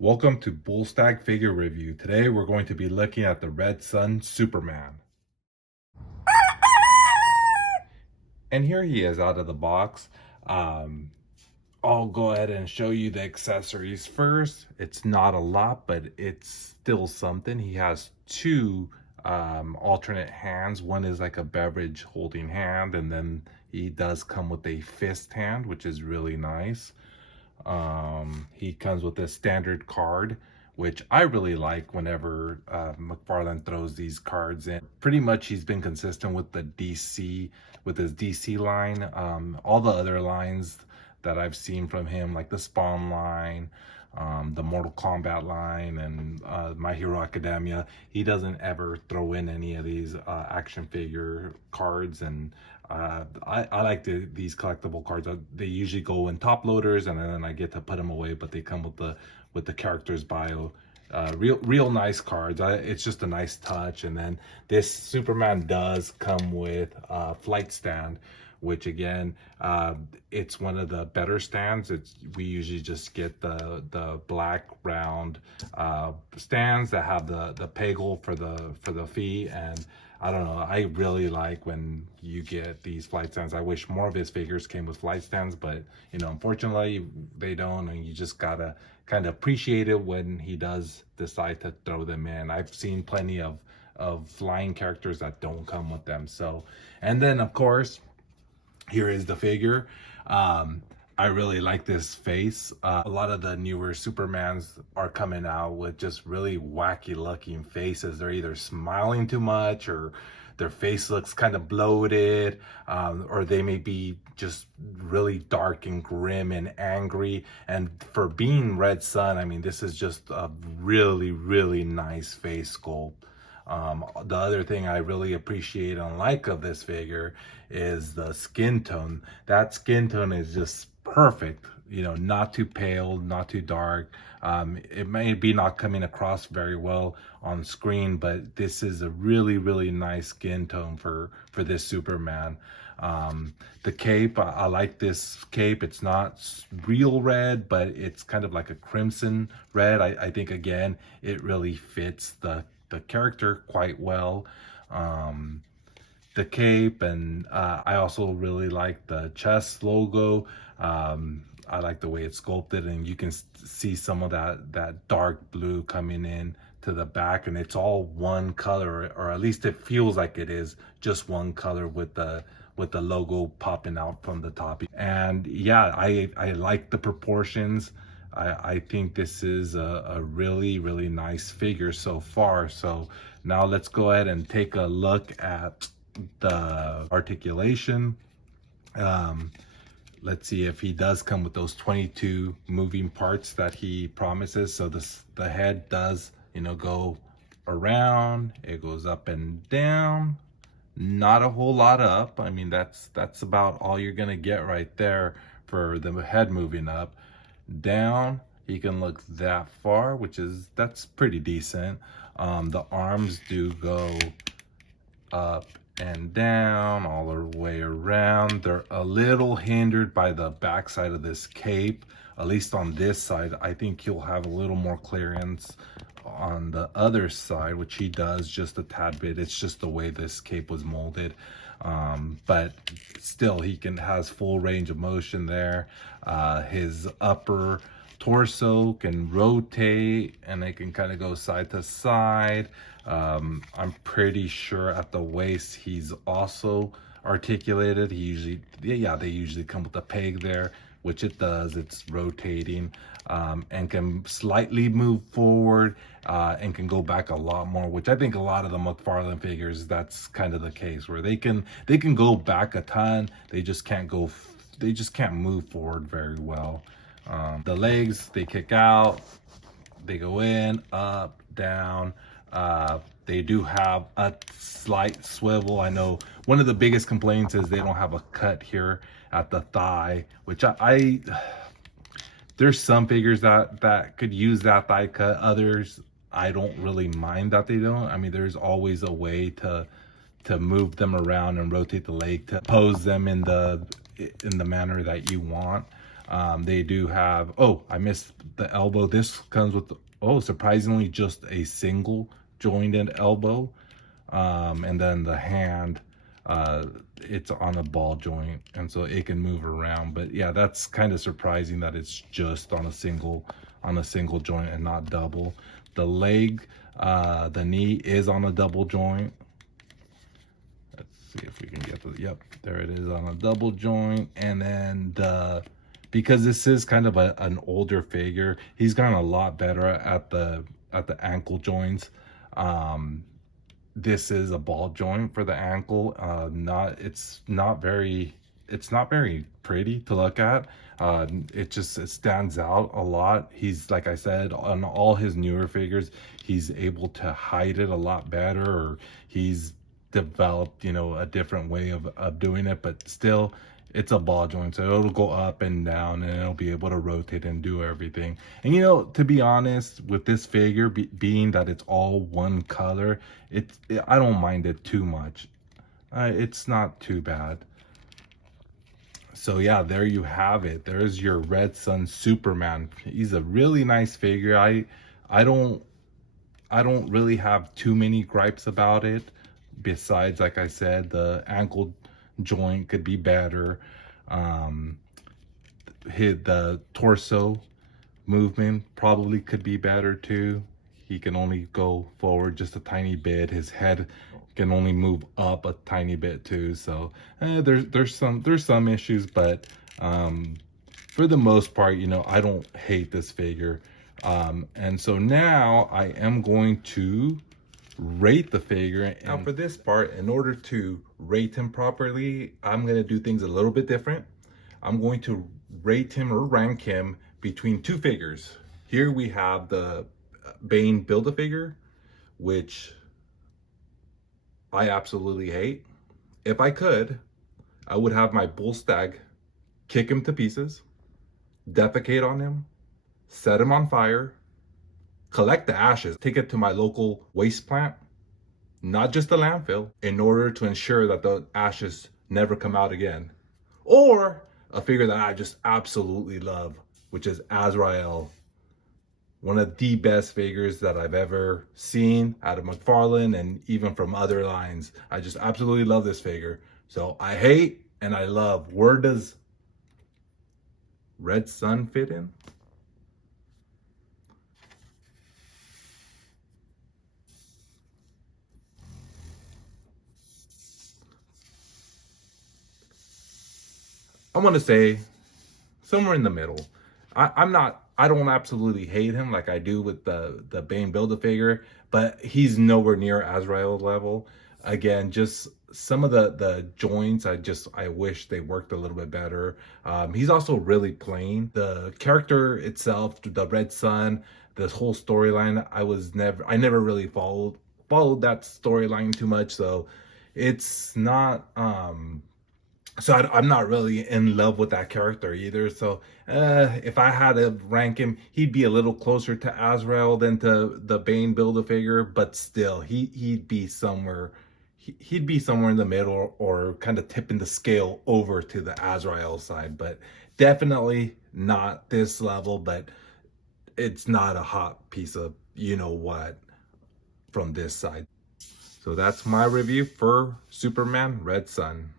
Welcome to Bullstag Figure Review. Today we're going to be looking at the Red Sun Superman. And here he is out of the box. Um, I'll go ahead and show you the accessories first. It's not a lot, but it's still something. He has two alternate hands. One is like a beverage holding hand, and then he does come with a fist hand, which is really nice. He comes with a standard card, which I really like whenever Mcfarlane throws these cards in. Pretty much he's been consistent with the DC, with his DC line. All the other lines that I've seen from him, like the Spawn line, the Mortal Kombat line, and My Hero Academia, he doesn't ever throw in any of these action figure cards. And I like these collectible cards. They usually go in top loaders, and then I get to put them away, but they come with the character's bio. Real nice cards. It's just a nice touch. And then this Superman does come with a flight stand, which again, it's one of the better stands. We usually just get the black round stands that have the peggle for the feet. And I don't know, I really like when you get these flight stands. I wish more of his figures came with flight stands, but you know, unfortunately they don't, and you just gotta kind of appreciate it when he does decide to throw them in. I've seen plenty of flying characters that don't come with them. So, and then of course, here is the figure. I really like this face. A lot of the newer Supermans are coming out with just really wacky looking faces. They're either smiling too much, or their face looks kind of bloated, or they may be just really dark and grim and angry. And for being Red Sun, I mean, this is just a really nice face sculpt. The other thing I really appreciate and like of this figure is the skin tone. That skin tone is just perfect. You know, not too pale, not too dark. It may be not coming across very well on screen, but this is a really nice skin tone for this Superman. The cape, I like this cape. It's not real red, but it's kind of like a crimson red. I think again, it really fits the character quite well. The cape, and I also really like the chest logo. I like the way it's sculpted, and you can see some of that dark blue coming in to the back, and it's all one color, or at least it feels like it is just one color with the logo popping out from the top. And yeah, I like the proportions. I think this is a really nice figure so far. So now let's go ahead and take a look at the articulation. Let's see if he does come with those 22 moving parts that he promises. So the head does, you know, go around, it goes up and down. Not a whole lot up. I mean, that's about all you're gonna get right there for the head moving up. Down, he can look that far, that's pretty decent. The arms do go up and down all the way around. They're a little hindered by the back side of this cape, at least on this side. I think he'll have a little more clearance on the other side, which he does just a tad bit. It's just the way this cape was molded. But still, has full range of motion there. His upper torso can rotate, and it can kind of go side to side. I'm pretty sure at the waist he's also articulated. They usually come with a peg there, which it does. It's rotating, and can slightly move forward, and can go back a lot more, which I think a lot of the Mcfarlane figures, that's kind of the case, where they can go back a ton. They just can't move forward very well. The legs, they kick out, they go in, up, down. They do have a slight swivel. I know one of the biggest complaints is they don't have a cut here at the thigh, which there's some figures that could use that thigh cut. Others, I don't really mind that they don't. I mean, there's always a way to move them around and rotate the leg to pose them in the manner that you want. They do have, oh, I missed the elbow. This comes with, oh, surprisingly, just a single jointed elbow. And then the hand, it's on a ball joint, and so it can move around. But yeah, that's kind of surprising that it's just on a single joint and not double. The leg, the knee is on a double joint. Let's see if we can get the, yep, there it is on a double joint. And then because this is kind of an older figure, he's gotten a lot better at the ankle joints. This is a ball joint for the ankle. It's not very pretty to look at. It stands out a lot. He's, like I said, on all his newer figures, he's able to hide it a lot better, or he's developed, a different way of doing it. But still, it's a ball joint, so it'll go up and down, and it'll be able to rotate and do everything. And to be honest, with this figure being that it's all one color, I don't mind it too much. It's not too bad. So yeah, there you have it. There's your Red Sun Superman. He's a really nice figure. I don't really have too many gripes about it, besides, like I said, the ankle joint could be better. The torso movement probably could be better too. He can only go forward just a tiny bit. His head can only move up a tiny bit too. So there's some issues, but for the most part, I don't hate this figure. And so now I am going to rate the figure. Now for this part, in order to rate him properly, I'm going to do things a little bit different. I'm going to rate him or rank him between two figures. Here we have the Bane Build-A-Figure, which I absolutely hate. If I could, I would have my bull stag kick him to pieces, defecate on him, set him on fire, collect the ashes, take it to my local waste plant, not just the landfill, in order to ensure that the ashes never come out again. Or a figure that I just absolutely love, which is Azrael. One of the best figures that I've ever seen out of Mcfarlane and even from other lines. I just absolutely love this figure. So I hate and I love. Where does Red Sun fit in? I want to say somewhere in the middle. I don't absolutely hate him like I do with the Bane Build-A-Figure, but he's nowhere near Azrael level. Again, just some of the joints, I wish they worked a little bit better. He's also really plain. The character itself, the Red Sun, this whole storyline, I never really followed that storyline too much, so it's not I'm not really in love with that character either. So if I had to rank him, he'd be a little closer to Azrael than to the Bane Build-A-Figure, but still, he'd be somewhere. He'd be somewhere in the middle, or kind of tipping the scale over to the Azrael side, but definitely not this level. But it's not a hot piece of what from this side. So that's my review for Superman Red Sun.